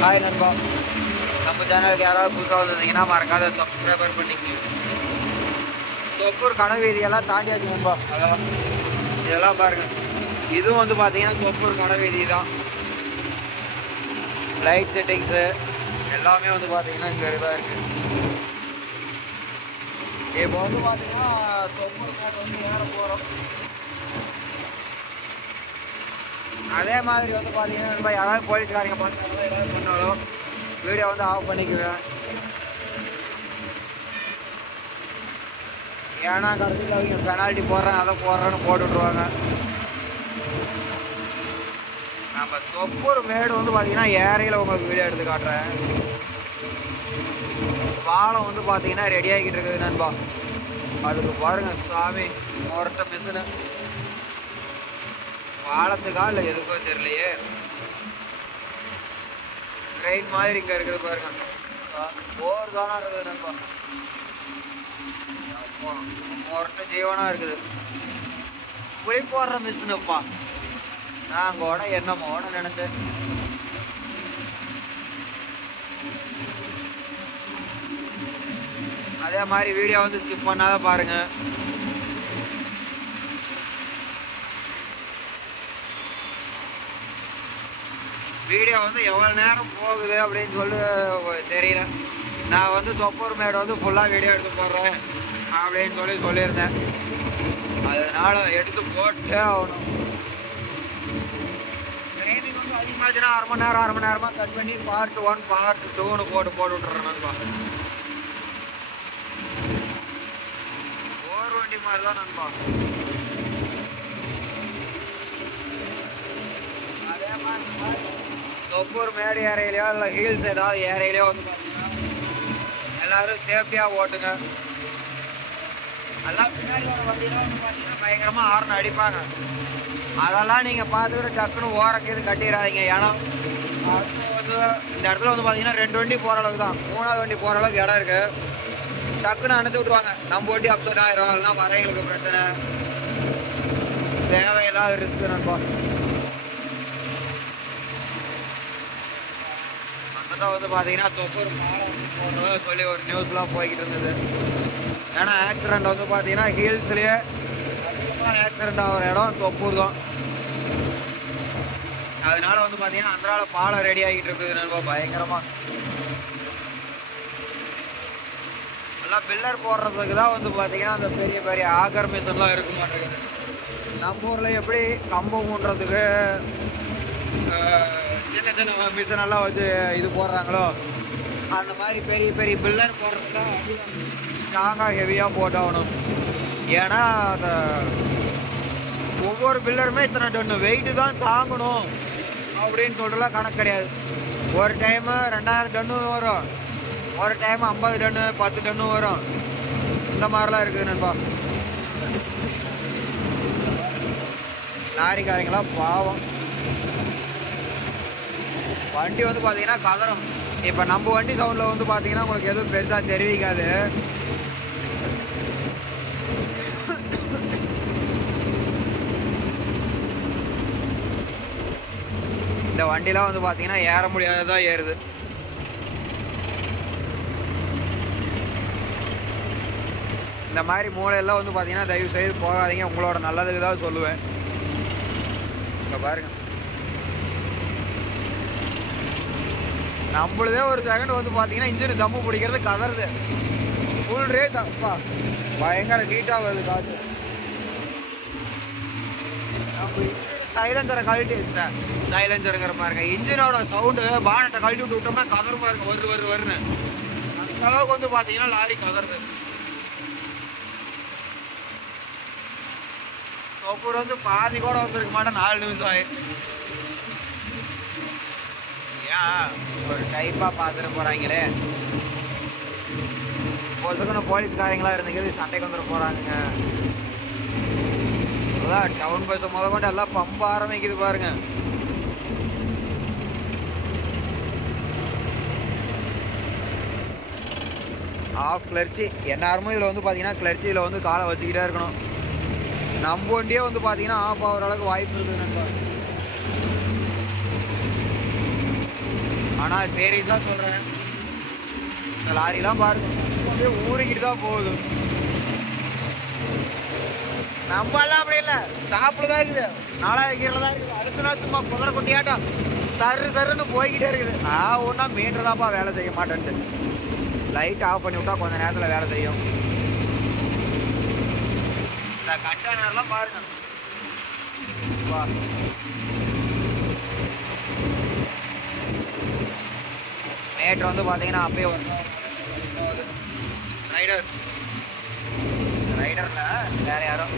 Hi நண்பா, நம்ம சேனலுக்கு யாராவது புதுசாக வந்திருந்தீங்கன்னா மறக்காத சப்ஸ்கிரைபர் பண்ணிக்கணும். தொப்பூர் கடை வீதியெல்லாம் தாண்டியாச்சு நண்பா. அதான் இதெல்லாம் பாருங்கள், இதுவும் வந்து பார்த்தீங்கன்னா தொப்பூர் கடை வீதி தான். லைட் செட்டிங்ஸு எல்லாமே வந்து பார்த்தீங்கன்னா இங்கே தான் இருக்குது. இப்போ வந்து பார்த்தீங்கன்னா தொப்பூர் மேட் வந்து ஏற போகிறோம். அதே மாதிரி வந்து பார்த்தீங்கன்னா யாராவது போலீஸ்காரங்க பார்த்தாலும் ஏதாவது பண்ணாலும் வீடியோ வந்து ஆஃப் பண்ணிக்குவேன். ஏன்னா கடைசியில் அவங்க பெனால்ட்டி போடுறேன் அதை போடுறேன்னு போட்டுவிட்ருவாங்க. நம்ம தொப்பூர் மேடு வந்து பார்த்தீங்கன்னா ஏரையில் உங்களுக்கு வீடியோ எடுத்து காட்டுறேன். பாலம் வந்து பார்த்தீங்கன்னா ரெடி ஆகிக்கிட்டு இருக்குது நண்பா. அதுக்கு பாருங்கள் சாமி ஒருத்த மிஷினு பாலத்துக்கா இல்லை எதுக்கோ தெரியலையே. ட்ரெயின் மாதிரி இங்கே இருக்குது பாருங்க. போர் தானா இருக்குது நண்பா. ஒருத்த ஜீவனாக இருக்குது. குழி போடுற மிஷினுப்பா. நான் கூட என்னமோன்னு நினைச்சேன். அதே மாதிரி வீடியோ வந்து ஸ்கிப் பண்ணாத பாருங்க. வீடியோ வந்து எவ்வளோ நேரம் போகுது அப்படின்னு சொல்லி தெரியல. நான் வந்து தொப்பூர் மேடு வந்து ஃபுல்லாக வீடியோ எடுத்து போடுறேன் அப்படின்னு சொல்லியிருந்தேன். அதனால் எடுத்து போட்டே ஆகணும். ட்ரைனிங் வந்து அதிகமாச்சுன்னா அரை மணி நேரமாக கட் பண்ணி பார்ட் 1 பார்ட் 2ன்னு போட்டு விட்டுறேன் நண்பா. போர் வண்டி மாதிரி தான் நண்பா. அதே மாதிரி தொப்பூர் மேடு ஏரியிலையோ இல்லை ஹீல்ஸ் ஏதாவது ஏரியிலையோ வந்து பார்த்தீங்கன்னா எல்லோரும் சேஃப்டியாக ஓட்டுங்க. எல்லாம் பின்னாடி வண்டியில் வந்து பார்த்தீங்கன்னா பயங்கரமாக ஹார்ன் அடிப்பாங்க. அதெல்லாம் நீங்கள் பார்த்துக்கிட்டு டக்குன்னு ஓரக்கு இது கட்டிடாதீங்க. ஏன்னா வந்து இந்த இடத்துல வந்து பார்த்தீங்கன்னா 2 வண்டி போகிற அளவுக்கு தான், 3ஆவது வண்டி போகிற அளவுக்கு இடம் இருக்குது. டக்குன்னு அனுப்பிச்சி விட்ருவாங்க. நம்ம வண்டி அப்செட் ஆயிரும், இல்லைனா வரைகளுக்கு பிரச்சனை. தேவையில்லாத ரிஸ்க்கு நண்பா. வந்து பார்த்தீங்கன்னா தொப்பூர் பாலம் போடுறதா சொல்லி ஒரு நியூஸ்லாம் போய்கிட்டு இருந்தது. ஏன்னா ஆக்சிடெண்ட் வந்து பார்த்தீங்கன்னா ஹில்ஸ்லேயே அதிகமாக ஆக்சிடெண்ட் ஆகிற இடம் தொப்பூர் தான். அதனால வந்து பார்த்தீங்கன்னா அந்தரால பாலம் ரெடி ஆகிட்டு இருக்குது நண்பா. பயங்கரமாக எல்லாம் பில்லர் போடுறதுக்கு தான் வந்து பார்த்தீங்கன்னா அந்த பெரிய பெரிய ஆகர் மிஷன்லாம் இருக்க மாட்டேங்குது. நம்ம ஊரில் எப்படி கம்பம் ஊன்றதுக்கு சின்ன சின்ன மிஷினெல்லாம் வச்சு இது போடுறாங்களோ அந்த மாதிரி பெரிய பெரிய பில்லர் போடுறதுல ஸ்ட்ராங்காக ஹெவியாக போட்டாகணும். ஏன்னா அந்த ஒவ்வொரு பில்லருமே இத்தனை டன்னு வெயிட்டு தான் தாங்கணும் அப்படின்னு சொல்லிட்டுலாம் கணக்கு கிடையாது. ஒரு டைமு 2000 டன்னு வரும், ஒரு டைம் 50 டன்னு 10 டன்னு வரும். இந்த மாதிரிலாம் இருக்குது நண்பா. லாரிக்காரங்களாம் பாவம். வண்டி வந்து பார்த்தீங்கன்னா கதறம். இப்போ நம்ம வண்டி சவுண்டில் வந்து பார்த்தீங்கன்னா உங்களுக்கு எதுவும் பெருசாக தெரிவிக்காது. இந்த வண்டிலாம் வந்து பார்த்தீங்கன்னா ஏற முடியாததான் ஏறுது. இந்த மாதிரி மூளையெல்லாம் வந்து பார்த்தீங்கன்னா தயவு செய்து போகாதீங்க. உங்களோட நல்லதுக்கு தான் சொல்லுவேன். இங்கே பாருங்க, நம்மளதே ஒரு செகண்ட் வந்து பார்த்தீங்கன்னா இன்ஜின் தம்மு பிடிக்கிறது கதறுது. ஃபுல் ரேஸ் அப்பா பயங்கர ஹீட்டாக வருது காற்று. நம்ம சைலன்சரை கழட்டி சைலன்சருங்கிற பாருங்க, இன்ஜினோட சவுண்டு பானட்டை கழட்டி விட்டு விட்டோம்னா கதறு பாருங்க வருன்னு. அந்த அளவுக்கு வந்து பார்த்தீங்கன்னா லாரி கதறுது. தொப்பூர் வந்து பாதி கூட வந்துருக்க மாட்டேன், 4 நிமிஷம் ஆயிடுச்சு. ஏன் ஒரு டைப்பாக பார்த்துட்டு போகிறாங்களே. ஒருத்தக்கணும் போலீஸ்காரங்களாம் இருந்தீங்க சண்டைக்கு வந்துட்டு போகிறாங்க. அதான் டவுன் பஸ்ஸை கொண்டு எல்லாம் பம்ப ஆரம்பிக்குது பாருங்க. ஆஃப் கிளர்ச்சி எந்நேரமும் இதில் வந்து பார்த்தீங்கன்னா கிளர்ச்சியில் வந்து காலை வச்சுக்கிட்டே இருக்கணும். நம்ம வண்டியே வந்து பார்த்தீங்கன்னா ஆஃப் ஆகிற அளவுக்கு வாய்ப்பு இருக்குது நண்பா. ஆனால் சீரியஸாக சொல்கிறேன், இந்த லாரிலாம் பாருங்க அப்படியே ஊறிக்கிட்டு தான் போகுது. நம்மளாம் அப்படி இல்லை, ஸ்டாப்பில் தான் இருக்குது, 4000 கீரில் தான் இருக்குது. அடுத்த நாள் சும்மா குதிரை குட்டியாட்டம் சருன்னு போய்கிட்டே இருக்குது. ஒன்றா மீட்டர் தான்ப்பா வேலை செய்ய மாட்டேன்ட்டு லைட் ஆஃப் பண்ணி விட்டா கொஞ்சம் நேரத்தில் வேலை செய்யும். இந்த கண்டெய்னர்லாம் பாருங்க, மீட்டர் வந்து பார்த்தீங்கன்னா அப்பயே ரைடரில் வேற யாரும்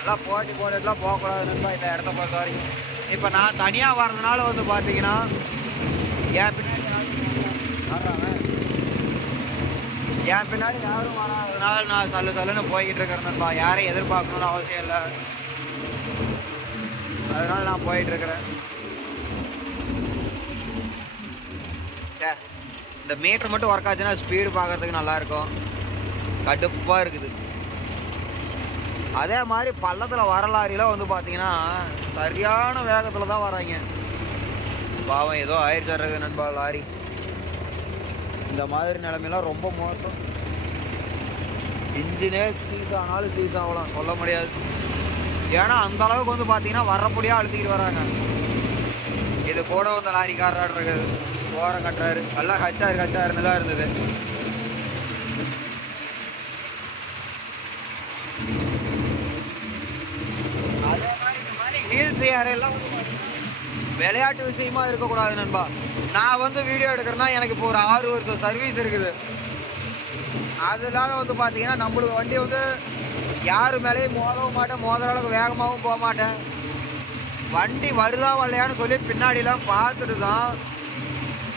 எல்லாம் போட்டி போட்டுலாம் போகக்கூடாதுன்னு இந்த இடத்த பொறுத்த வரைக்கும். இப்போ நான் தனியாக வர்றதுனால வந்து பார்த்தீங்கன்னா என் பின்னாடி யாரும் வராததுனால நான் தள்ளுன்னு போய்கிட்டு இருக்கிறேன்ப்பா. யாரையும் எதிர்பார்க்கணும்னு அவசியம் இல்லை, அதனால நான் போயிட்டு இருக்கிறேன். சே, இந்த மீட்டர் மட்டும் ஒர்க் ஆச்சுன்னா ஸ்பீடு பார்க்கறதுக்கு நல்லாயிருக்கும். கடுப்பாக இருக்குது. அதே மாதிரி பள்ளத்தில் வர லாரிலாம் வந்து பார்த்தீங்கன்னா சரியான வேகத்தில் தான் வராங்க. பாவம் ஏதோ ஆயிடுச்சு நண்பா லாரி. இந்த மாதிரி நிலைமையெல்லாம் ரொம்ப மோசம். இன்ஜினே சீஸ் ஆனாலும் சீஸ் ஆகலாம் சொல்ல முடியாது. ஏன்னா அந்த அளவுக்கு வந்து பார்த்தீங்கன்னா வரப்படியாக அழுத்திக்கிட்டு வராங்க. இது கூட வந்து லாரிக்காரர் இருக்குது, ஓரம் கட்டுறாரு, எல்லாம் கச்சாருன்னு தான் இருந்தது. அதே மாதிரி இந்த மாதிரி ஹீல்ஸ் யாரெல்லாம் விளையாட்டு விஷயமா இருக்கக்கூடாது நண்பா. நான் வந்து வீடியோ எடுக்கிறேன்னா எனக்கு இப்போ ஒரு 6 வருஷம் சர்வீஸ் இருக்குது. அது இல்லாத வந்து பார்த்தீங்கன்னா நம்மளுக்கு வண்டி வந்து யாரு மேலேயும் மோதவும் மாட்டேன், மோதுற அளவுக்கு வேகமாகவும் போக மாட்டேன். வண்டி வருதா வரலையான்னு சொல்லி பின்னாடிலாம் பார்த்துட்டு தான்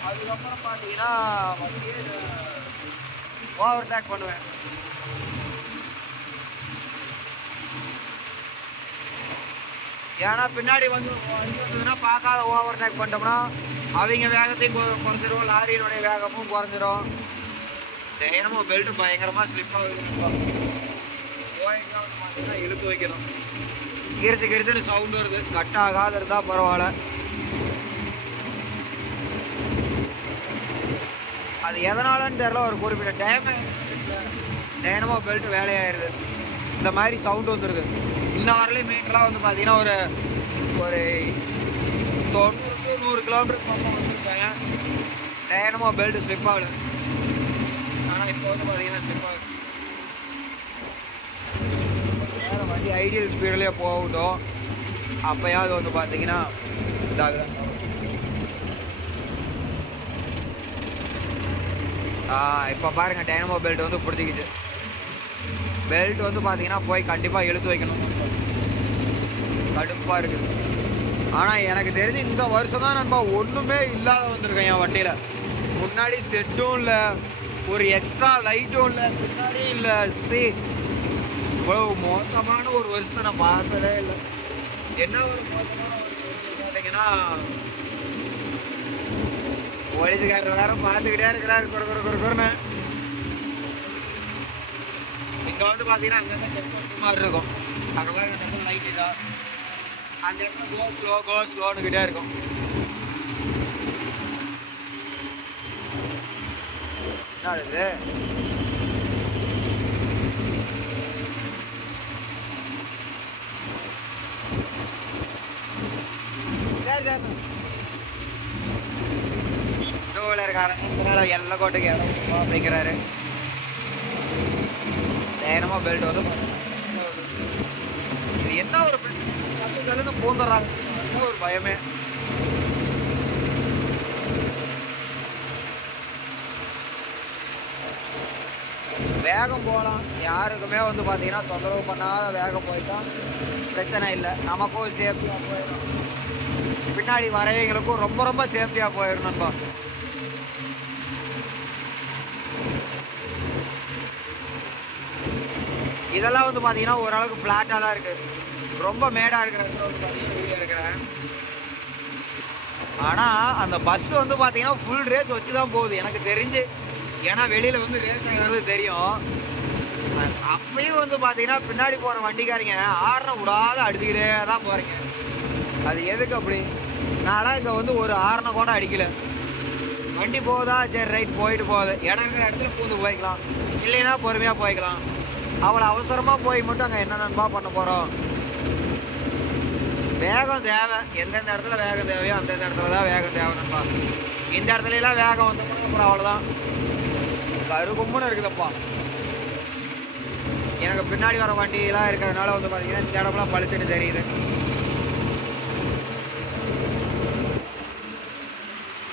அதுக்கப்புறம் பார்த்தீங்கன்னா வண்டியே ஓவர் டேக் பண்ணுவேன். ஏன்னா பின்னாடி வந்து வண்டி வந்ததுன்னா பார்க்காத ஓவர் டேக் பண்ணிட்டோம்னா அவங்க வேகத்தையும் குறைஞ்சிரும், லாரியினுடைய வேகமும் குறைஞ்சிரும். தினமும் பெல்ட்டு பயங்கரமாக ஸ்லிப் ஆகுது. பார்த்தீங்கன்னா இழுத்து வைக்கணும். கிரிச்சுன்னு சவுண்டு வருது. கட் ஆகாத இருந்தால் பரவாயில்ல. அது எதனாலன்னு தெரியல, ஒரு குறிப்பிட்ட டைனமோ பெல்ட் வேலையாயிருது, இந்த மாதிரி சவுண்டு வந்துடுது. இன்ன வரலையும் மீட்டர்லாம் வந்து பார்த்தீங்கன்னா ஒரு 90-100 கிலோமீட்டருக்கு பக்கம் வந்துருக்காங்க. டைனமோ பெல்ட் ஸ்லிப் ஆகுது. ஆனால் இப்போ வந்து பார்த்தீங்கன்னா ஸ்லிப் ஆகுது. வேறு வண்டி ஐடியல் ஸ்பீட்லேயே போகட்டும், அப்போயாவது வந்து பார்த்தீங்கன்னா இதாகுதான். இப்போ பாருங்கள், டைனமோ பெல்ட் வந்து பிடிச்சிக்கிச்சு. பெல்ட் வந்து பார்த்தீங்கன்னா போய் கண்டிப்பாக இழுத்து வைக்கணும். கடுப்பாக இருக்குது. ஆனால் எனக்கு தெரிஞ்சு இந்த வருஷம் தான் நண்பா ஒன்றுமே இல்லாத வந்திருக்கேன் என் வண்டியில். முன்னாடி செட்டும் இல்லை, ஒரு எக்ஸ்ட்ரா லைட்டும் இல்லை, முன்னாடியும் இல்லை. இவ்வளோ மோசமான ஒரு வருஷத்தை நான் பார்த்ததே இல்லை. என்ன ஒரு மோசமான ஒரு வருஷம் பார்த்தீங்கன்னா, போலீஸுக்காரர் வேற பார்த்துக்கிட்டே இருக்கிறாரு குறுன்னு. இங்கே வந்து பார்த்தீங்கன்னா அங்கங்கே செக் பண்ணுற மாதிரி இருக்கும். அங்கே பாருங்க, அந்த இடத்துல லைட் இதா, அந்த இடத்துல கோ ஸ்லோன்னுக்கிட்டே இருக்கும். என்ன இது? சரி டூவீலர்காரன் இதனால எல்லா கோட்டுக்கு இடம் அப்படிங்கிறாரு. தேனமாக பெல்ட் வந்து இது என்ன ஒரு கல்லுன்னு பூந்துடுறாங்க, ஒரு பயமே. வேகம் போகலாம், யாருக்குமே வந்து பார்த்தீங்கன்னா தொந்தரவு பண்ணாத வேகம் போயிட்டா பிரச்சனை இல்லை. நமக்கும் சேஃப்டியாக போயிடும், பின்னாடி வரவங்களுக்கும் ரொம்ப ரொம்ப சேஃப்டியாக போயிடணும்பா. இதெல்லாம் வந்து பார்த்தீங்கன்னா ஓரளவுக்கு ஃப்ளாட்டாக தான் இருக்குது. ரொம்ப மேடாக இருக்கிற இடத்துல வந்து பார்த்தீங்கன்னா வீடியோ எடுக்கிறேன். ஆனால் அந்த பஸ் வந்து பார்த்தீங்கன்னா ஃபுல் ரேஸ் வச்சு தான் போகுது எனக்கு தெரிஞ்சு. ஏன்னா வெளியில் வந்து ரேஸ் ஆகிறது தெரியும். அப்பயும் வந்து பார்த்தீங்கன்னா பின்னாடி போகிற வண்டிக்காரங்க ஆறுன விடாத அடிச்சுக்கிட்டே தான் போகிறீங்க. அது எதுக்கு அப்படி? நான்லாம் இங்கே வந்து ஒரு ஆறுன கூட அடிக்கல. வண்டி போகுதா, சரி ரைட் போயிட்டு போகுது, இடம் இருக்கிற இடத்துல பூந்து போய்க்கலாம், இல்லைன்னா பொறுமையாக போய்க்கலாம். அவ்வளோ அவசரமாக போய் மட்டும் அங்கே என்ன நண்பா பண்ண போகிறோம்? வேகம் தேவை. எந்தெந்த இடத்துல வேகம் தேவையோ அந்தந்த இடத்துல தான் வேகம் தேவை நண்பா. இந்த இடத்துலலாம் வேகம் வந்தோம்னா அப்புறம் அவ்வளோதான், கருகும்னு இருக்குதுப்பா. எனக்கு பின்னாடி வர வண்டியெல்லாம் இருக்கிறதுனால வந்து பார்த்தீங்கன்னா இந்த இடம்லாம் பழுத்துன்னு தெரியுது.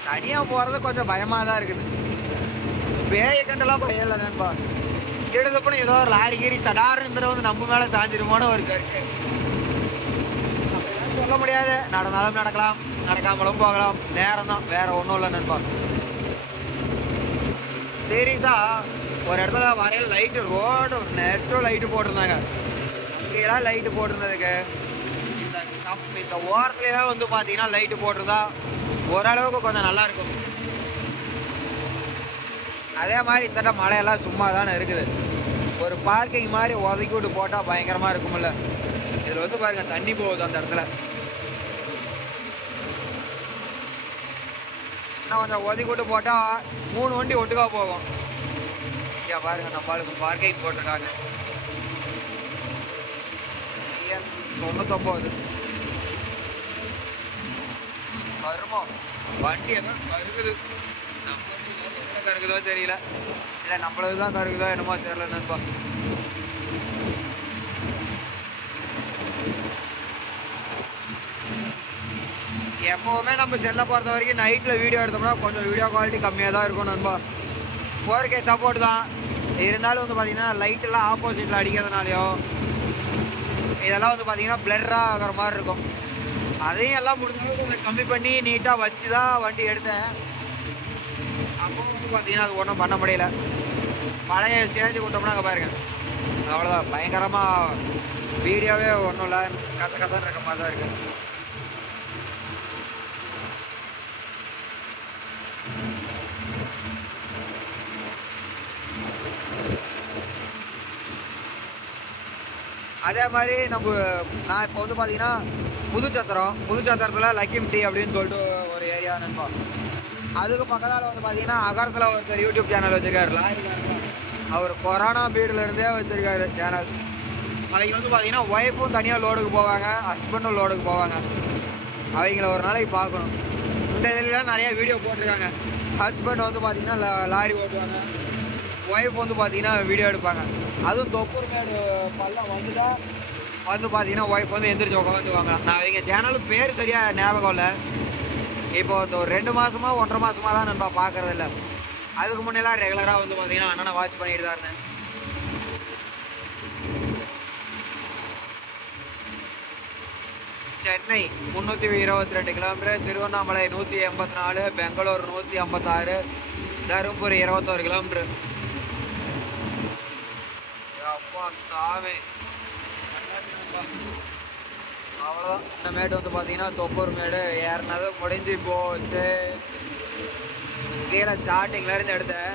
தனியாக போகிறது கொஞ்சம் பயமாக தான் இருக்குது. பேயை கண்டெல்லாம் பயம் இல்லை நண்பா. எடுத்தப்போ ஏதோ ஒரு லாரி கீரி சடாருன்ற வந்து நம்ம மேலே சாஞ்சிருமோன்னு ஒரு கருக்கு. சொல்ல முடியாது, நடந்தாலும் நடக்கலாம், நடக்காமலும் போகலாம். நேரம் தான், வேற ஒன்றும் இல்லை நண்பா. சீரியஸா ஒரு இடத்துல வரையில லைட்டு ரோடு நெட்டும் லைட்டு போட்டிருந்தாங்க. அங்கேயெல்லாம் லைட்டு போட்டிருந்ததுக்கு இந்த ஓரத்துலாம் வந்து பார்த்தீங்கன்னா லைட்டு போட்டிருந்தா ஓரளவுக்கு கொஞ்சம் நல்லா இருக்கும். அதே மாதிரி இந்த மழையெல்லாம் சும்மா தானே இருக்குது. ஒரு பார்க்கிங் மாதிரி ஒதுக்கி விட்டு போட்டால் பயங்கரமாக இருக்கும்ல. இதில் வந்து பாருங்க தண்ணி போகுது அந்த இடத்துல. இன்னும் கொஞ்சம் ஒதுக்கி விட்டு போட்டால் 3 வண்டி ஒட்டுக்கா போகும். பாருங்க நம்மளுக்கு பார்க்கிங் போட்டிருக்காங்க. 99 வருமோ வண்டி எல்லாம் கருகுது. நம்ம என்ன கருகுதோ தெரியல, இல்லை நம்மளது தான் கருகுதோ என்னமோ தெரியல நண்பா. எப்போவுமே நம்ம செல்லை பொறுத்த வரைக்கும் நைட்டில் வீடியோ எடுத்தோம்னா கொஞ்சம் வீடியோ குவாலிட்டி கம்மியாக தான் இருக்கும் நண்பா. 4K சப்போர்ட் தான் இருந்தாலும் வந்து பார்த்தீங்கன்னா லைட்டெல்லாம் ஆப்போசிட்டில் அடிக்கிறதுனாலையோ இதெல்லாம் வந்து பார்த்தீங்கன்னா பிளர்ராக ஆகிற மாதிரி இருக்கும். அதையும் எல்லாம் முடிஞ்சாலும் கொஞ்சம் கம்மி பண்ணி நீட்டாக வச்சு தான் வண்டி எடுத்தேன். அப்போ வந்து பார்த்தீங்கன்னா அது ஒன்றும் பண்ண முடியல. பழைய ஸ்டேஜ் விட்டோம்னா அங்கே பாருங்க அவ்வளோதான், பயங்கரமாக வீடியோவே ஒன்றும் இல்லை, கசகசன்னு இருக்க மாதிரி தான் இருக்குது. அதே மாதிரி நான் இப்போ வந்து பார்த்தீங்கன்னா புதுச்சத்திரத்தில் லக்கிம் டீ அப்படின்னு சொல்லிட்டு ஒரு ஏரியா நண்பா. அதுக்கு பக்கத்தால் வந்து பார்த்தீங்கன்னா அகரத்தில் ஒருத்தர் யூடியூப் சேனல் வச்சுருக்காரு, லாரிக்காரங்க. அவர் கொரோனா பீரியட்லேருந்தே வச்சுருக்காரு சேனல். அவங்க வந்து பார்த்தீங்கன்னா ஒய்ஃபும் தனியாக லோடுக்கு போவாங்க, ஹஸ்பண்டும் லோடுக்கு போவாங்க. அவங்கள ஒரு நாளைக்கு பார்க்கணும். இந்த இதுலாம் நிறையா வீடியோ போட்டிருக்காங்க. ஹஸ்பண்ட் வந்து பார்த்தீங்கன்னா லாரி ஓட்டுவாங்க, ஒய்ஃப் வந்து பார்த்தீங்கன்னா வீடியோ எடுப்பாங்க. அதுவும் தொப்பூர்மேடு பள்ளம் வந்துதான் வந்து பார்த்தீங்கன்னா ஒய்ஃப் வந்து எந்திரிச்சு உட்காந்துவாங்க. நான் அவங்க சேனலும் பேர் சரியாக ஞாபகம் இல்லை. இப்போ ஒரு 2 மாதமா 1.5 மாதமா தான் நண்பா பார்க்கறது இல்லை. அதுக்கு முன்னெல்லாம் ரெகுலராக வந்து பார்த்தீங்கன்னா அண்ணனை வாட்ச் பண்ணிட்டு தான் இருந்தேன். Chennai 322 kilometre, Tiruvannamalai 184, Bangalore 156, Dharmapuri 21 kilometre. அப்பா சாமி, அவ்வளோதான். இந்த மேடு வந்து பார்த்தீங்கன்னா தொப்பூர் மேடு ஏறினது முடிஞ்சு போச்சு. கீழே ஸ்டார்டிங்லேருந்து எடுத்தேன்,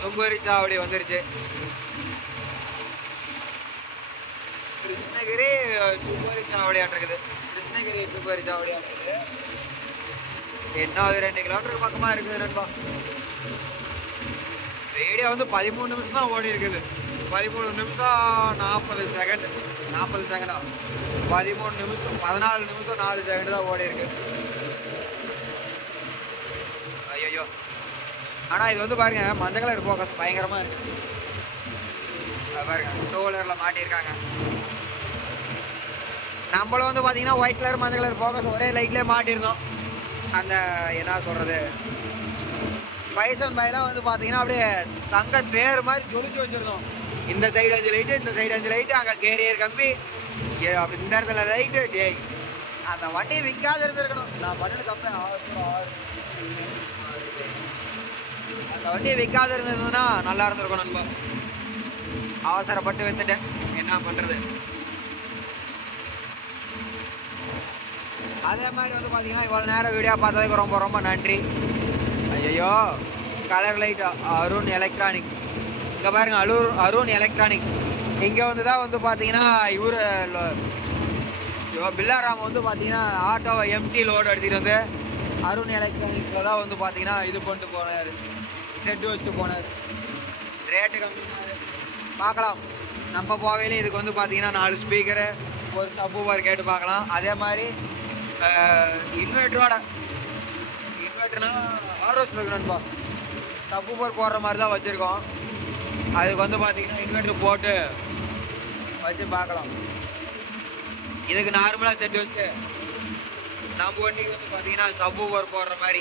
சும்பரி சாவடி வந்துருச்சு. கிருஷ்ணகிரி சும்பரி சாவடியாட்டு இருக்குது. கிருஷ்ணகிரி சும்பரி சாவடியாட்டு இருக்குது. என்ன அது 2 கிலோமீட்டருக்கு பக்கமாக இருக்குது நண்பா. வீடியோ வந்து 13 நிமிஷம் தான் ஓடி இருக்குது. 13 நிமிஷம் 40 செகண்ட், 40 செகண்டா 13 நிமிஷம் 14 நிமிஷம் 4 செகண்ட் தான் ஓடி இருக்கு. ஐயோ, ஆனால் இது வந்து பாருங்க மஞ்சள் கலர் ஃபோக்கஸ் பயங்கரமாக இருக்கு. பாருங்க 2 வீலரில் மாட்டியிருக்காங்க. நம்மளும் வந்து பார்த்தீங்கன்னா ஒயிட் கலர் மஞ்சள் கலர் ஃபோக்கஸ் ஒரே லைட்லேயே மாட்டியிருந்தோம். அந்த என்ன சொல்கிறது, பைசன் பையெல்லாம் வந்து பார்த்தீங்கன்னா அப்படியே தங்க தேர் மாதிரி ஜொலிச்சு வச்சுருந்தோம். இந்த சைடு 5 லைட்டு, இந்த சைடு 5 லைட்டு, அங்கே கேரியர் கம்பி, அப்படி இந்த இடத்துல லைட்டு. டேய், அந்த வண்டியை விற்காத இருந்திருக்கணும். நான் பண்ணிட்டு தப்பேன். அந்த வண்டியை விற்காத இருந்ததுன்னா நல்லா இருந்திருக்கும் நண்பா. அவசரப்பட்டு வித்துட்டேன், என்ன பண்ணுறது. அதே மாதிரி வந்து பார்த்தீங்கன்னா இவ்வளோ நேரம் வீடியோ பார்த்ததுக்கு ரொம்ப ரொம்ப நன்றி. ஐயோ, கலர் லைட் அருண் எலக்ட்ரானிக்ஸ் இங்கே பாருங்க அருண் எலக்ட்ரானிக்ஸ். இங்கே வந்து தான் வந்து பார்த்தீங்கன்னா இவர் பில்லாராம் வந்து பார்த்தீங்கன்னா ஆட்டோவை எம்டி லோடு எடுத்துகிட்டு வந்து அருண் எலக்ட்ரானிக்ஸில் தான் வந்து பார்த்தீங்கன்னா இது கொண்டு போனார், செட்டு வச்சுட்டு போனார். ரேட்டு கம்மி பார்க்கலாம். நம்ம போவையிலே இதுக்கு வந்து பார்த்தீங்கன்னா 4 ஸ்பீக்கரு ஒரு சப்வூஃபர் கேட்டு பார்க்கலாம். அதே மாதிரி இன்வெர்ட்டர்னா ஆர்எஸ் நண்பா சப்வூஃபர் போடுற மாதிரி தான் வச்சுருக்கோம். அதுக்கு வந்து பார்த்தீங்கன்னா இன்வெர்ட்டர் போட்டு வச்சு பார்க்கலாம். இதுக்கு நார்மலாக செட் வச்சு நம்ம வண்டிக்கு வந்து பார்த்தீங்கன்னா சப்வூஃபர் போடுற மாதிரி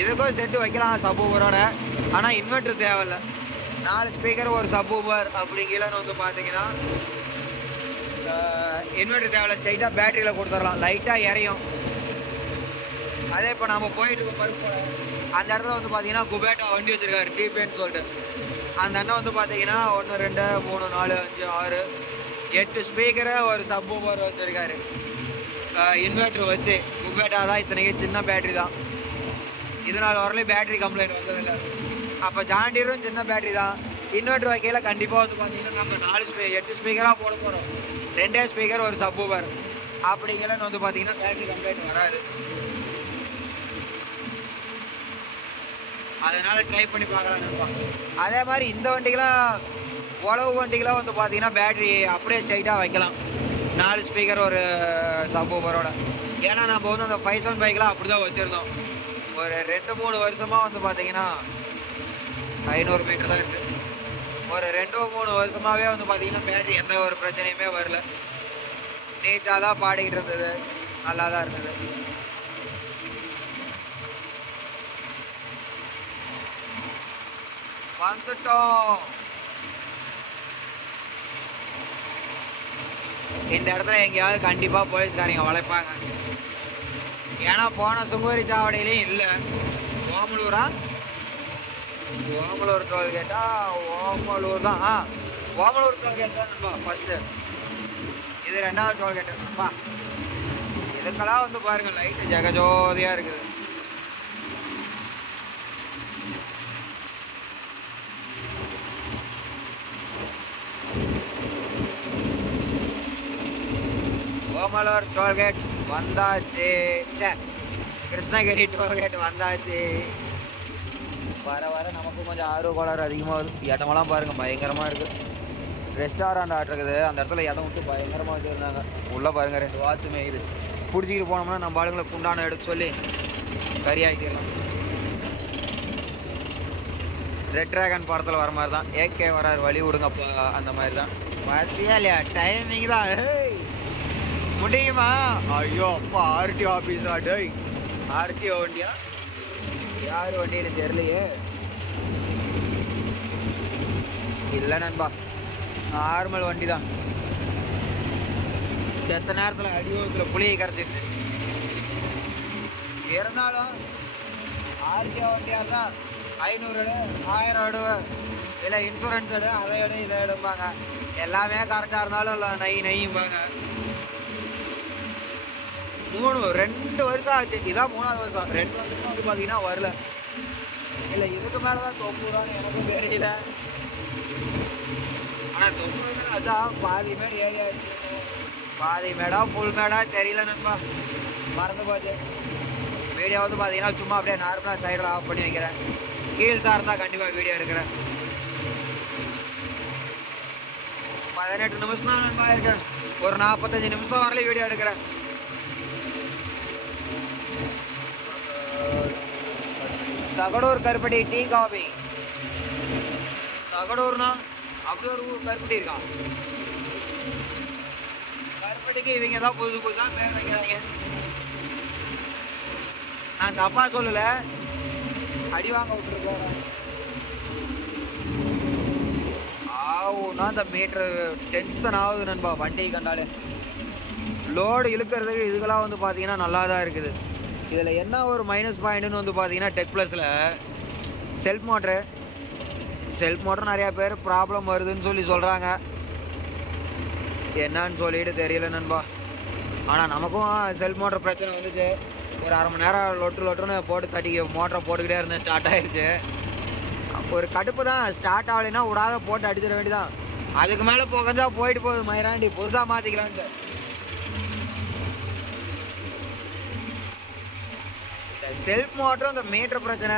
இதுக்கும் செட்டு வைக்கலாம் சப்வூஃபரோட. ஆனால் இன்வெர்ட்டர் தேவையில்லை. 4 ஸ்பீக்கர் ஒரு சப்வூஃபர் அப்படிங்கலன்னு வந்து பார்த்தீங்கன்னா இன்வெர்ட்டர் தேவையில்ல. ஸ்ட்ரைட்டாக பேட்டரியில் கொடுத்துடலாம், லைட்டாக இறையும். அதே இப்போ நம்ம போயிட்டு அந்த இடத்துல வந்து பார்த்தீங்கன்னா குபேட்டா வண்டி வச்சுருக்காரு டிபின்னு சொல்லிட்டு. அந்த அண்ணன் வந்து பார்த்தீங்கன்னா 1 2 3 4 5 6 8 ஸ்பீக்கரை ஒரு சப்வூஃபர் வச்சுருக்காரு இன்வெர்ட்டர் வச்சு. குபேட்டா தான், இத்தனைக்கு சின்ன பேட்டரி தான். இதனால் வரலையும் பேட்டரி கம்ப்ளைண்ட் வந்ததில்லை. அப்போ ஜாண்டியரும் சின்ன பேட்டரி தான். இன்வெர்ட்டர் வைக்கையில் கண்டிப்பாக வந்து பார்த்தீங்கன்னா நம்ம 8 ஸ்பீக்கராக போட போகிறோம். 2 ஸ்பீக்கர் ஒரு சப்வூஃபர் அப்படிங்கலன்னு வந்து பார்த்தீங்கன்னா பேட்டரி கம்ப்ளைண்ட் வராது. அதனால் ட்ரை பண்ணி பார்க்கலான்னு இருப்பாங்க. அதே மாதிரி இந்த வண்டிக்கெலாம் உழவு வண்டிக்கெலாம் வந்து பார்த்தீங்கன்னா பேட்டரி அப்படியே ஸ்ட்ரைட்டாக வைக்கலாம், 4 ஸ்பீக்கர் ஒரு சப்வூஃபரோட. ஏன்னா நம்ம வந்து அந்த 575 அப்படி தான் வச்சுருந்தோம். ஒரு 2-3 வருஷமாக வந்து பார்த்தீங்கன்னா 500 மீட்டர் தான் இருக்குது. ஒரு 2-3 வருஷமாகவே வந்து பார்த்தீங்கன்னா பேட்டரி எந்த ஒரு பிரச்சனையுமே வரல. நீட்டாக தான் பாடிக்கிட்டு இருந்தது, நல்லா தான் இருந்தது. வந்துட்டோம். இந்த இடத்துல எங்கேயாவது கண்டிப்பாக போலீஸ்காரங்க வளைப்பாங்க. ஏன்னா போன சுங்குவரி சாவடியிலையும் இல்லை. ஓமலூர் டோல்கேட்டா? ஓமலூர் தான். ஓமலூர் டோல்கேட் தான் ஃபஸ்ட்டு. இது 2வது டோல்கேட்டுப்பா. இதுக்கெல்லாம் வந்து பாருங்கள் லைட்டு ஜெகஜோதியாக இருக்குது. ஓமலூர் டோல்கேட் வந்தாச்சு. கிருஷ்ணகிரி டோல்கேட் வந்தாச்சு. வர வர நமக்கும் கொஞ்சம் ஆர்வக்கோளாறு அதிகமாகுது. இடமெல்லாம் பாருங்கள் பயங்கரமாக இருக்குது. ரெஸ்டாரண்ட் ஆட்டிருக்குது, அந்த இடத்துல இடம் விட்டு பயங்கரமாக வச்சுருந்தாங்க. உள்ளே பாருங்கள் 2 வாத்து மேயுது. பிடிச்சிக்கிட்டு போனோம்னா நம்ம ஆளுங்களை குண்டான எடுக்க சொல்லி கறி ஆக்கிடலாம். ரெட் ட்ராகன் படத்தில் வர மாதிரி தான். ஏகே வராரு வழி விடுங்கப்பா, அந்த மாதிரி தான். பார்த்தியா இல்லையா? டைமிங் தான் முடியுமா? ஐயோ அப்பா, ஆர்டிஓ ஆஃபீஸா? டேய் ஆர்டிஓ வண்டியா? யார் வண்டின்னு தெரியலையே. இல்லை நண்பா, நார்மல் வண்டி தான். செத்த நேரத்தில் அடியோரத்தில் புளியை கரைச்சிருச்சு. இருந்தாலும் ஆர்டிஓ வண்டியாக தான் 500 எடு, 1000 எடு, இல்லை இன்சூரன்ஸ் எடு, அதை எடு, இதை எடுப்பாங்க. எல்லாமே கரெக்டாக இருந்தாலும் இல்லை நெய்யும்பாங்க. 2 வருஷம் ஆச்சு. இதான் 3வது வருஷம். 2 வருஷம் வந்து பார்த்தீங்கன்னா வரல. இல்லை இதுக்கு மேலே தான் தொப்புறான்னு எனக்கும் தெரியல. ஆனால் தொப்புறது அதான் பாதி மேடு ஏரியா ஆச்சு. பாதி மேடா ஃபுல் மேடா தெரியல நண்பா, மறந்து போச்சு. வீடியோ வந்து பார்த்தீங்கன்னா சும்மா அப்படியே நார்மலாக சைடில் ஆஃப் பண்ணி வைக்கிறேன். கீழ் சார் தான் கண்டிப்பாக வீடியோ எடுக்கிறேன். 18 நிமிஷம் தான் நண்பா இருக்கேன். ஒரு 45 நிமிஷம் வரலையும் வீடியோ எடுக்கிறேன். தகடூர் கருப்பட்டி டீ காஃபி. தகடூர்னா அப்படி ஒரு ஊர் கருப்பட்டி இருக்கா? கருப்பட்டிக்கு இவங்க தான் புதுசு புதுசாக பேர் வைக்கிறாங்க. நான் தப்பா சொல்லல, அடி வாங்க விட்டுருக்கோம். ஆவுன்னா அந்த மீட்ரு டென்ஷன் ஆகுது நண்பா வண்டியை கண்டாலே. லோடு இழுக்கிறதுக்கு இதுக்கெல்லாம் வந்து பார்த்தீங்கன்னா நல்லா தான் இருக்குது. இதில் என்ன ஒரு மைனஸ் பாயிண்ட்டுன்னு வந்து பார்த்தீங்கன்னா டெக் ப்ளஸில் செல்ஃப் மோட்டர் நிறையா பேர் ப்ராப்ளம் வருதுன்னு சொல்கிறாங்க. என்னன்னு சொல்லிட்டு தெரியல நண்பா. ஆனால் நமக்கும் செல்ஃப் மோட்டர் பிரச்சனை வந்துச்சு. ஒரு 1/2 மணி நேரம் லொட்டுன்னு போட்டு தட்டி மோட்டரை போட்டுக்கிட்டே இருந்தேன். ஸ்டார்ட் ஆகிடுச்சு. ஒரு கடுப்பு தான். ஸ்டார்ட் ஆகலைன்னா விடாத போட்டு அடிச்சிட வேண்டியதான். அதுக்கு மேலே போகஞ்சா போயிட்டு போகுது மயிராண்டி, புதுசாக மாற்றிக்கலான்ட்டு. இந்த செல்ஃப் மோட்டரும் இந்த மீட்டர் பிரச்சனை.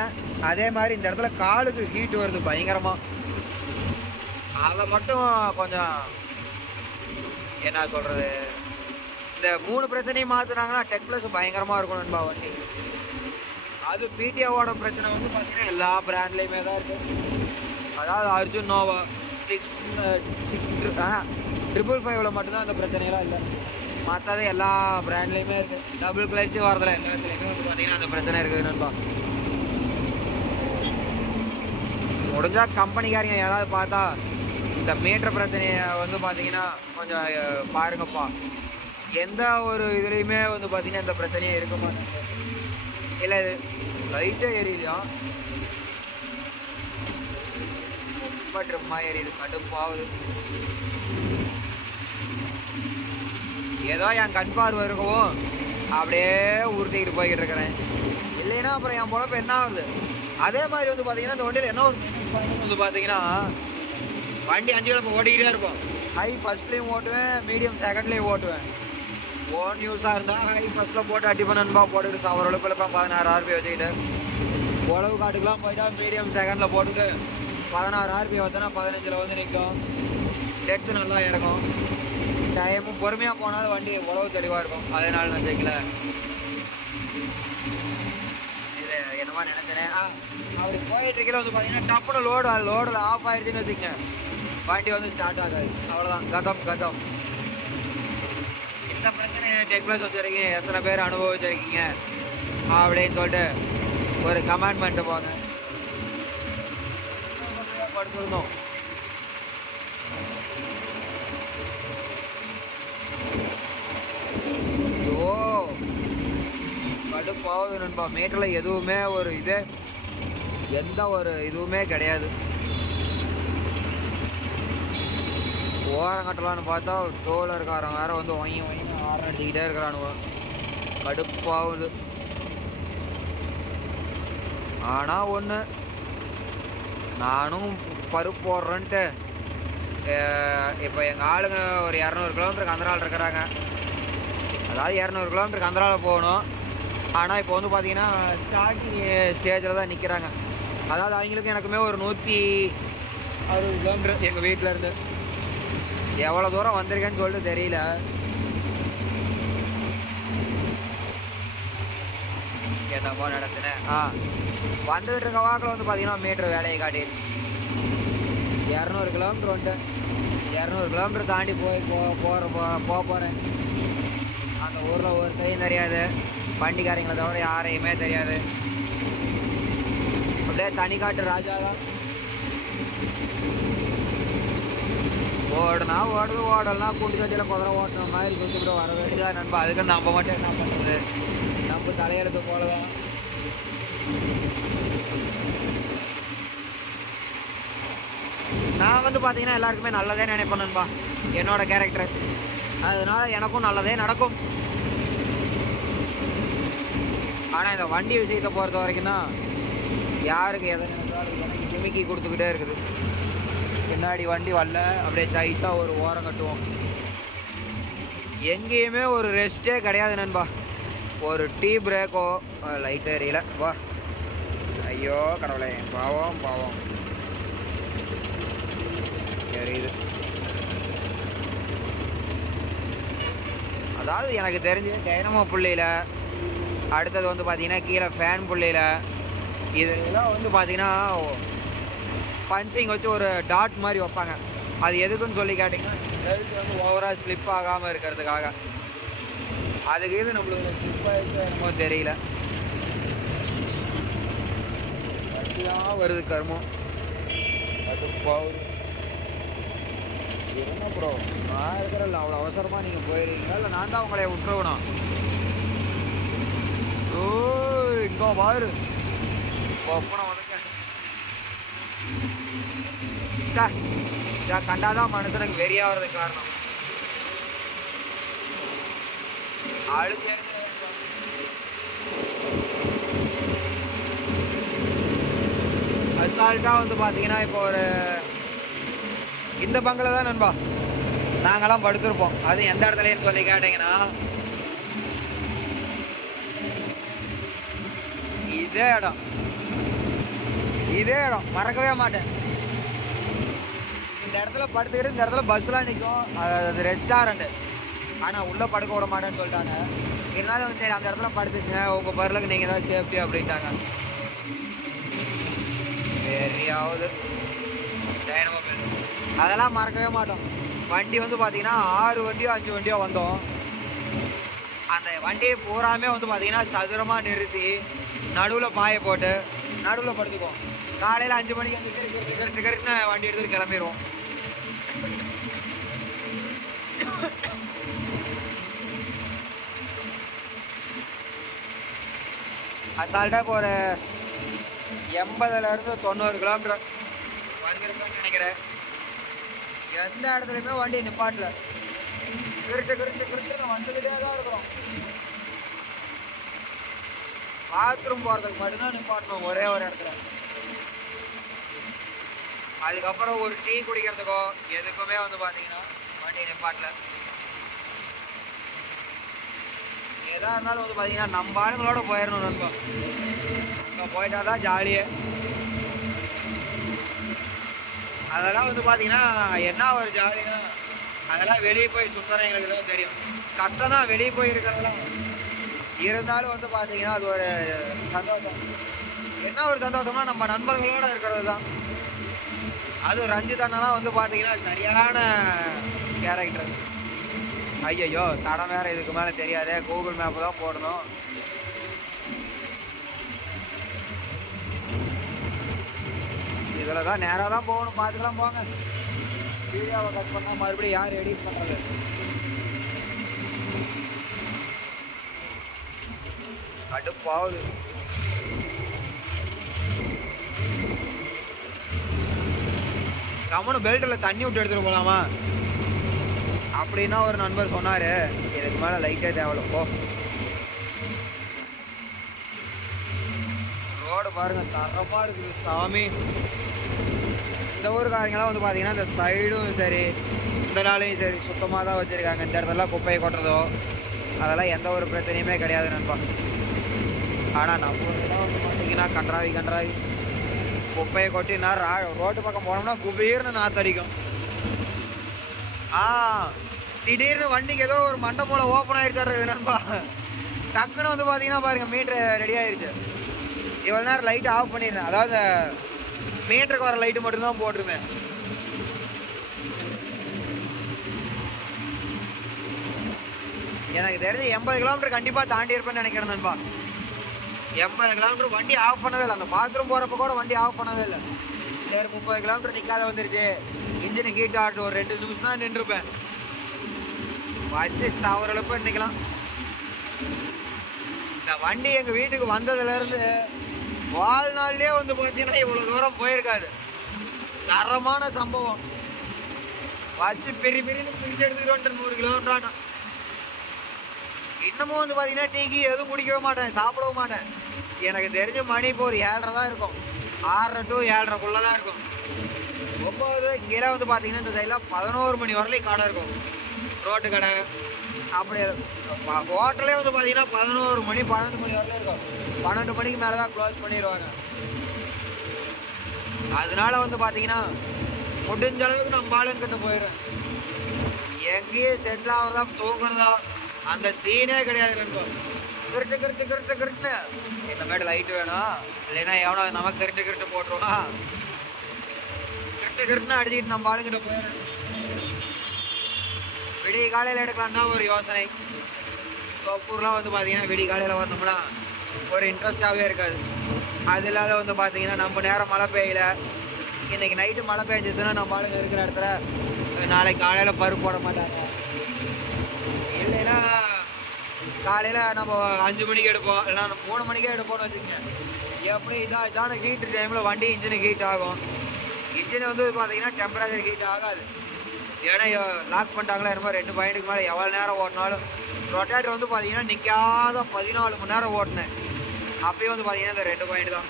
அதே மாதிரி இந்த இடத்துல காலுக்கு ஹீட் வருது பயங்கரமாக. அதை மட்டும் கொஞ்சம் என்ன சொல்கிறது, இந்த 3 பிரச்சனையும் மாற்றினாங்கன்னா டெக் ப்ளஸ் பயங்கரமாக இருக்கும் நண்பா வண்டி. அது பிடிஓட பிரச்சனை வந்து பார்த்தீங்கன்னா எல்லா பிராண்ட்லேயுமே தான் இருக்குது. அதாவது அர்ஜுன் நோவா 655 மட்டும்தான் அந்த பிரச்சனையெல்லாம் இல்லை. மற்றது எல்லா பிராண்ட்லேயுமே இருக்குது. டபுள் கிளச்சு வரதில்லை எல்லாத்துலேயுமே வந்து பார்த்தீங்கன்னா அந்த பிரச்சனை இருக்குது நண்பா. முடிஞ்சால் கம்பெனிக்காரங்க யாராவது பார்த்தா இந்த மீட்டர் பிரச்சனையை வந்து பார்த்தீங்கன்னா கொஞ்சம் பாருங்கப்பா. எந்த ஒரு இதுலேயுமே வந்து பார்த்தீங்கன்னா இந்த பிரச்சனையே இருக்க மாட்டேங்குது. இல்லை இது லைட்டாக எரியுதா, ரொம்ப ட்ரிம்மாக எரியுது, கடுப்பாகுது. ஏதோ என் கண் பார்வை இருக்கவும் அப்படியே உருட்டிக்கிட்டு போய்கிட்டு இருக்கிறேன். இல்லைன்னா அப்புறம் என் பொழப்பு என்ன ஆகுது. அதே மாதிரி வந்து பார்த்தீங்கன்னா இந்த வண்டியில் என்ன ஒரு வந்து பார்த்தீங்கன்னா வண்டி 5 கிலோ ஓட்டிக்கிட்டே இருப்போம். ஹை ஃபஸ்ட்லேயும் ஓட்டுவேன், மீடியம் செகண்ட்லேயும் ஓட்டுவேன். ஓன் யூஸாக இருந்தால் ஹை ஃபஸ்ட்டில் போட்டு அடிப்பேன் நண்பா. போட்டுக்கிட்டு சவரளவுக்கு இருப்பேன் 16 RPM வச்சுக்கிட்டு. உழவு காட்டுக்கெலாம் போயிட்டா மீடியம் செகண்டில் போட்டுட்டு 16 RPM வச்சோன்னா 15ல் வந்து நிற்கும். டெட்டு நல்லா இறக்கும். டைமும் பொறுமையாக போனாலும் வண்டி உழவு தெளிவாக இருக்கும். அதனால நான் ஜெயிக்கல. இது என்னமா நினச்சேன். அப்படி போயிட்டு இருக்கல வந்து பார்த்தீங்கன்னா டப்புன்னு லோடில் ஆஃப் ஆயிடுச்சுன்னு வச்சுக்கங்க, வண்டி வந்து ஸ்டார்ட் ஆகாது. அவ்வளோதான், கதம். இந்த பிரச்சனை டெக் ப்ளஸ் வச்சுருக்கீங்க, எத்தனை பேர் அனுபவிச்சிருக்கீங்க அப்படின்னு சொல்லிட்டு ஒரு கமெண்ட் பண்ணிட்டு போங்க. படுத்துருந்தோம். ஓ கடுப்பாகுது நண்பா. மீட்டரில் எதுவுமே ஒரு எந்த ஒரு இதுவுமே கிடையாது. ஓரம் கட்டலான்னு பார்த்தா டோல இருக்காரன் வேற வந்து வாங்கி ஆரம் அடிக்கிட்டே இருக்கிறானுவ. கடுப்பாகுது. ஆனால் ஒன்று, நானும் பருப்பு போடுறேன்ட்டு இப்போ எங்கள் ஆளுங்க ஒரு 200 கிலோமீட்டருக்கு அந்தரால் இருக்கிறாங்க. அதாவது 200 கிலோமீட்டருக்கு அந்தரால் போகணும். ஆனால் இப்போ வந்து பார்த்தீங்கன்னா ஸ்டார்டிங் ஸ்டேஜில் தான் நிற்கிறாங்க. அதாவது அவங்களுக்கும் எனக்குமே ஒரு 160 கிலோமீட்டர் எங்கள் வீட்டில் இருந்து. எவ்வளோ தூரம் வந்திருக்கேன்னு சொல்லிட்டு தெரியல. என்னப்பா நடத்துனேன். வந்துகிட்டு இருக்க வாக்கில் வந்து பார்த்தீங்கன்னா மீட்டர் வேலையை காட்டிடுச்சு. 200 கிலோமீட்டர் வந்துட்டு 200 கிலோமீட்டர் தாண்டி போகிறேன். அந்த ஊரில் ஒருத்தையும் தெரியாது, வண்டிக்காரங்களை தவிர யாரையுமே தெரியாது. அப்படியே தனிக்காட்டு ராஜா தான். ஓடலாம் கூட்டு சட்டியில் குதிரை ஓட்டுற மாதிரி கொடுத்துக்கிட்டு வர வேண்டியதான் நண்பா. அதுக்கு நம்ம மட்டும் என்ன பண்ணுறது, நம்ம தலையெழுத்து போலதான். நான் வந்து பார்த்தீங்கன்னா எல்லாருக்குமே நல்லதே நினைப்பேன் நண்பா, என்னோட கேரக்டர். அதனால எனக்கும் நல்லதே நடக்கும். ஆனால் இந்த வண்டி விஷயத்தை பொறுத்த வரைக்கும் தான் யாருக்கு எதை நினைச்சாலும் எனக்கு ஜிமிக்கி கொடுத்துக்கிட்டே இருக்குது. பின்னாடி வண்டி வரல, அப்படியே சைஸாக ஒரு ஓரம் கட்டுவோம். எங்கேயுமே ஒரு ரெஸ்ட்டே கிடையாது நண்பா. ஒரு டீ பிரேக்கோ லைட் எரியல. வா, ஐயோ கடவுளே, பாவம் எரியுது. அதாவது எனக்கு தெரிஞ்சு டைனமோ புள்ளியில், அடுத்தது வந்து பார்த்தீங்கன்னா கீழே ஃபேன் புள்ளியில், இதெல்லாம் வந்து பார்த்தீங்கன்னா பஞ்சிங் வச்சு ஒரு டாட் மாதிரி வைப்பாங்க. அது எதுக்குன்னு சொல்லி கேட்டிங்கன்னா பெல்ட் வந்து ஓவராக ஸ்லிப் ஆகாமல் இருக்கிறதுக்காக. அதுக்கு இது நம்மளுக்கு ஸ்லிப் ஆகிடுச்சு என்னமோ தெரியல. வண்டியாக வருது கருமம். அது போகுது. என்ன ப்ரோ, நான் இருக்கிறல்ல அவ்வளோ அவசரமாக நீங்கள் போயிருக்கீங்களா, இல்லை நான் தான் உங்களை விட்டுருவணும்? ஓ இங்கே பாரு, ஒப்பனை உனக்கு சார் இதை கண்டாதான் மனுஷனுக்கு வெறியாகிறதுக்கு காரணம். அழுது அசால்ட்டாக வந்து பார்த்தீங்கன்னா இப்போ ஒரு இந்த பங்கில் தான் நண்பா நாங்களாம் படுத்திருப்போம். அது எந்த இடத்துலன்னு சொல்லி கேட்டிங்கன்னா இதே இடம் மறக்கவே மாட்டேன். இந்த இடத்துல படுத்துக்கிட்டு இந்த இடத்துல பஸ்லாம் நிற்கும். அது ரெஸ்டாரண்ட்டு, ஆனால் உள்ளே படுக்க விட மாட்டேன்னு சொல்லிட்டாங்க. இருந்தாலும் சரி அந்த இடத்துல படுத்துக்குங்க, உங்கள் பர்லுக்கு நீங்கள் தான் சேஃப்டி அப்படின்ட்டாங்க. சரியாவது டைனமோபில் அதெல்லாம் மறக்கவே மாட்டோம். வண்டி வந்து பார்த்தீங்கன்னா 6 வண்டியோ 5 வண்டியோ வந்தோம். அந்த வண்டியை பூராமே வந்து பார்த்தீங்கன்னா சதுரமாக நிறுத்தி நடுவில் பாயை போட்டு நடுவில் படுத்துக்குவோம். காலையில் 5 மணிக்கு வந்து கரெக்டுன்னு வண்டி எடுத்துகிட்டு கிளம்பிடுவோம். அசால்ட்டாக இப்போ ஒரு 80லேருந்து 90 கிலோமீட்டர் வந்துருக்கோன்னு நினைக்கிறேன். எந்த இடத்துலையுமே வண்டி நிப்பாட்டல. கிருட்டு வந்துக்கிட்டே தான் இருக்கிறோம். பாத்ரூம் போகிறதுக்கு மட்டும்தான் நிப்பாட்டணும் ஒரே ஒரு இடத்துல. அதுக்கப்புறம் ஒரு டீ குடிக்கிறதுக்கோ எதுக்குமே வந்து பார்த்தீங்கன்னா வண்டி நிப்பாட்டல. எதாக இருந்தாலும் வந்து பார்த்தீங்கன்னா நம்ம ஆளுங்களோட போயிடணும் நண்பா. அங்கே போயிட்டா தான் ஜாலியே. அதெல்லாம் வந்து பார்த்தீங்கன்னா என்ன ஒரு ஜாலினா அதெல்லாம் வெளியே போய் சுற்றுறவங்களுக்கு தான் தெரியும். கஷ்டம் தான் வெளியே போய் இருக்கிறதெல்லாம். இருந்தாலும் வந்து பார்த்தீங்கன்னா அது ஒரு சந்தோஷம். என்ன ஒரு சந்தோஷம்னா நம்ம நண்பர்களோடு இருக்கிறது தான். அது ரஞ்சித் அண்ணெல்லாம் வந்து பார்த்தீங்கன்னா சரியான கேரக்டர். ஐயையோ தடம் வேறு இதுக்கு மேலே தெரியாதே, கூகுள் மேப்பு தான் போடணும். இதில் தான் நேராக தான் போகணும், பார்த்துக்கலாம் போங்க. வீடியோவை கட் பண்ணால் மறுபடியும் யார் எடிட் பண்ணுறது? கடுப்பாகுது. கம்மனு பெல்ட்டில் தண்ணி விட்டு எடுத்துகிட்டு போகலாமா அப்படின்னா ஒரு நண்பர் சொன்னார். இதுக்கு மேலே லைட்டே தேவையில்ல போ. ரோடு பாருங்க தரமாக இருக்குது சாமி. இந்த ஊருக்காரங்களாம் வந்து பார்த்தீங்கன்னா இந்த சைடும் சரி இந்த நாளையும் சரி சுத்தமாக தான் வச்சுருக்காங்க. இந்த இடத்துல குப்பையை கொட்டுறதோ அதெல்லாம் எந்த ஒரு பிரச்சனையுமே கிடையாது நண்பா. ஆனால் நம்ம ஊர்லாம் வந்து பார்த்தீங்கன்னா கன்றாவி குப்பையை கொட்டி நான் ரோட்டு பக்கம் போனோம்னா குபீர்னு நாத்தடிக்கும். திடீர்னு வண்டிக்கு ஏதோ ஒரு மண்டை போல ஓப்பன் ஆகிருக்காரு நண்பா. டக்குன்னு வந்து பார்த்தீங்கன்னா பாருங்க மீட்ரு ரெடி ஆயிடுச்சு. இவ்வளோ நேரம் லைட்டு ஆஃப் பண்ணியிருந்தேன். அதாவது மீட்டருக்கு வர லைட்டு மட்டும்தான் போட்டிருந்தேன். எனக்கு தெரிஞ்சு 80 கிலோமீட்டர் கண்டிப்பாக தாண்டி இருப்பேன்னு நினைக்கிறேன் நண்பா. 80 கிலோமீட்டர் வண்டி ஆஃப் பண்ணவே இல்லை. அந்த பாத்ரூம் போகிறப்ப கூட வண்டி ஆஃப் பண்ணவே இல்லை. சரி 30 கிலோமீட்டர் நிற்காத வந்துருச்சு, இன்ஜினு ஹீட் ஆகட்டும், ஒரு 2 நிமிஷம் தான் நின்றுப்பேன். வச்சு சாவரளப்பு நிற்கலாம். இந்த வண்டி எங்கள் வீட்டுக்கு வந்ததுலேருந்து வாழ்நாள்லேயே வந்து பார்த்தீங்கன்னா இவ்வளோ தூரம் போயிருக்காது. தரமான சம்பவம். வச்சு பிரின்னு பிரிச்சு எடுத்துக்கிட்டு வந்துட்டு 100 கிலோமீட்டர் ஆட்டம். இன்னமும் வந்து பார்த்தீங்கன்னா டீக்கு எதுவும் குடிக்கவே மாட்டேன், சாப்பிடவும் மாட்டேன். எனக்கு தெரிஞ்ச மணி இப்போ ஒரு 7:30 தான் இருக்கும். 6:30 to 7:30 தான் இருக்கும். 9 இங்கெல்லாம் வந்து பார்த்தீங்கன்னா இந்த சைடில் 11 மணி வரலையும் கடை இருக்கும், ரோட்டு கடை. அப்படி ஹோட்டலே வந்து பார்த்தீங்கன்னா 11 மணி 12 மணி வரலையும் இருக்கும். 12 மணிக்கு மேலே தான் க்ளோஸ் பண்ணிடுவாங்க. அதனால வந்து பார்த்தீங்கன்னா முடிஞ்ச அளவுக்கு நம்ம ஆளுங்கிட்ட போயிடுவேன். எங்கேயும் செட்டில் ஆகிறதா தூங்குறதா அந்த சீனே கிடையாது. இருக்கும் கிருட்டுன்னு இந்த மாதிரி லைட்டு வேணும், இல்லைன்னா எவனோ நமக்கு கிருட்டு போட்டுருவான். கிருட்டுன்னு அடிச்சுக்கிட்டு நம்ம ஆளுங்கிட்ட போயிடுறேன். விடிய காலையில் எடுக்கலாம் தான் ஒரு யோசனை. தொப்பூர்லாம் வந்து பார்த்தீங்கன்னா விடிய காலையில் வந்தோம்னா ஒரு இன்ட்ரெஸ்டாகவே இருக்காது. அது இல்லாத வந்து பார்த்தீங்கன்னா நம்ம நேரம் மழை பெய்யல, இன்றைக்கி நைட்டு மழை பெய்ஞ்சதுன்னா நம்ம ஆளுங்க இருக்கிற இடத்துல நாளைக்கு காலையில் பருப்பு போட மாட்டாங்க. இல்லைன்னா காலையில் நம்ம 5 மணிக்கு எடுப்போம், இல்லைன்னா 3 மணிக்கே எடுப்போம்னு வச்சுக்கோங்க. எப்படி இதான ஹீட்டு டைமில் வண்டி இன்ஜினு ஹீட் ஆகும். இன்ஜின் வந்து பார்த்தீங்கன்னா டெம்பரேச்சர் ஹீட் ஆகாது. ஏன்னா லாக் பண்ணிட்டாங்களா என்னமோ 2 பாயிண்ட்டுக்கு மேலே எவ்வளோ நேரம் ஓட்டினாலும். ரொட்டேட்டர் வந்து பார்த்தீங்கன்னா நிற்காத 14 மணி நேரம் ஓட்டினேன். அப்பயும் வந்து பார்த்தீங்கன்னா இந்த 2 பாயிண்ட் தான்.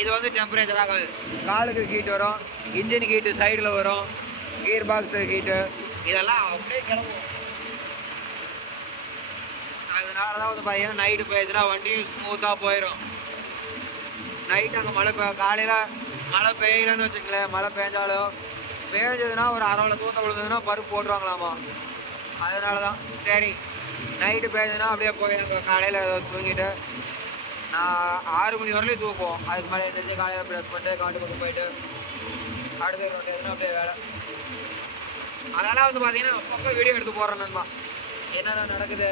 இது வந்து டெம்பரேச்சர் ஆகாது. காலுக்கு ஹீட் வரும், இன்ஜின் ஹீட்டு சைடில் வரும், கியர் பாக்ஸு ஹீட்டு இதெல்லாம் அப்படியே கிளம்பும். அதனால தான் வந்து பார்த்தீங்கன்னா நைட்டு போயிடுச்சுன்னா வண்டியும் ஸ்மூத்தாக போயிடும். நைட்டு அங்கே காலையில் மழை பெய்யலன்னு வச்சுக்கலேன், மழை பெஞ்சாலும் பேஞ்சதுன்னா ஒரு அரை தூத்த விழுந்ததுன்னா பருப்பு போட்டுருவாங்களாமா. அதனால தான் சரி நைட்டு பேஞ்சதுன்னா அப்படியே போயிடுங்க. காலையில் தூங்கிட்டு நான் 6 மணி வரலையும் தூக்குவோம். அதுக்கு மேலே எழுந்திரிச்சு காலையில் ப்ரெஷ் பண்ணிட்டு காட்டு பக்கம் போயிட்டு அடுத்த ரொட்டேஷன் அப்படியே வேலை. அதெல்லாம் வந்து பார்த்தீங்கன்னா அப்பப்போ வீடியோ எடுத்து போடுறேன் நண்பா. என்னென்ன நடக்குது,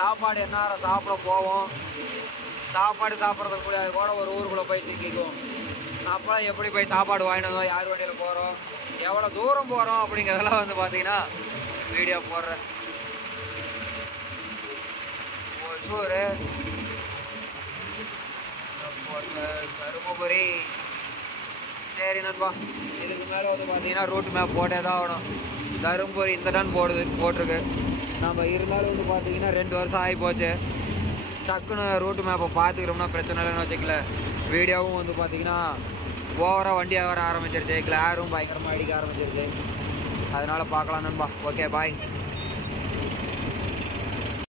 சாப்பாடு என்ன சாப்பிட போவோம், சாப்பாடு சாப்பிட்றதுக்கு கூட அது கூட ஒரு ஊருக்குள்ளே போய் சிக்கிக்குவோம். அப்போலாம் எப்படி போய் சாப்பாடு வாங்கிட்டு வந்தோம், யார் வண்டியில் போகிறோம், எவ்வளோ தூரம் போகிறோம் அப்படிங்கிறதெல்லாம் வந்து பார்த்தீங்கன்னா வீடியோ போடுறேன். ஒசூர், தருமபுரி. சரி நண்பா, இதுக்கு மேலே வந்து பார்த்தீங்கன்னா ரூட் மேப் போட்டே தான் ஆகணும். தருமபுரி இந்த டன் போட்டிருக்கு. நம்ம இருந்தாலும் வந்து பார்த்தீங்கன்னா 2 வருஷம் ஆகி போச்சு. டக்குன்னு ரூட் மேப்பை பார்த்துக்கிறோம்னா பிரச்சனை இல்லைன்னு வச்சுக்கல. வீடியோவும் வந்து பார்த்தீங்கன்னா ஓவராக வண்டியாக வர ஆரம்பிச்சிருச்சு, கிளாரும் பயங்கரமாக அடிக்க ஆரம்பிச்சிருச்சு. அதனால் பார்க்கலாம் நண்பா. Okay bye.